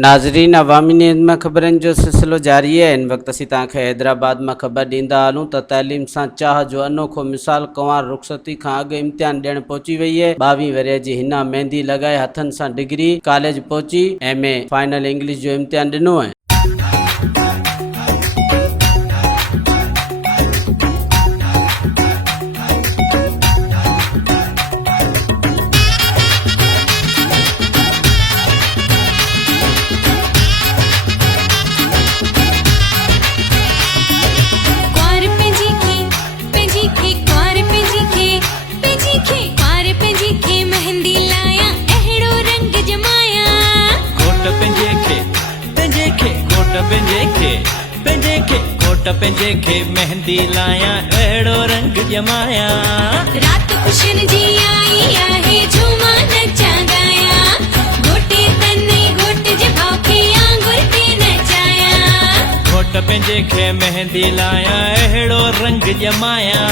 नाज़रीन, अवामी न्यूज़ में ख़बरनि जो सिलसिलो जारी है। इन वक्त असीं तव्हांखे हैदराबाद में ख़बर ॾींदा हलूं त तइलीम सां चाह जो अनोखो मिसाल कुंवार रुख़सती खां अॻु इम्तिहान ॾियण पहुची वई है। 22 वरे जी हिना मेहंदी लगाए हथनि सां डिग्री कॉलेज पहुची। MA फाइनल इंग्लिश जो इम्तिहान ॾिनो है। पंहिंजे खे मेहंदी लाया अहिड़ो रंग जमाया। रात खुशन जी आई आहे झूमा नचा गाया। गोटे तने गोट जे भाखे आंगुर ते नचाया। घोट पंहिंजे खे मेहंदी लाया अहिड़ो रंग जमाया।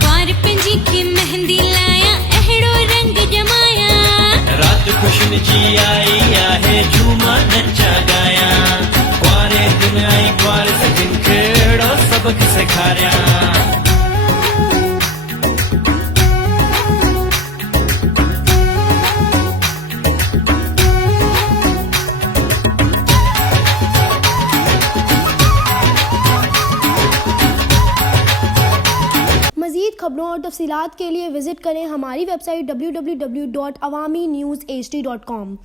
कुंवार पंहिंजी खे मेहंदी लाया अहिड़ो रंग जमाया। रात खुशन जी आई आहे झूमा नचा गाया। कुंवारे दिन आई कुंवार सभिनि खे अहिड़ो सबक सेखारिया। मज़ीद खबरों और तफसीलात के लिए विजिट करें हमारी वेबसाइट www.awamiNewsHD.com।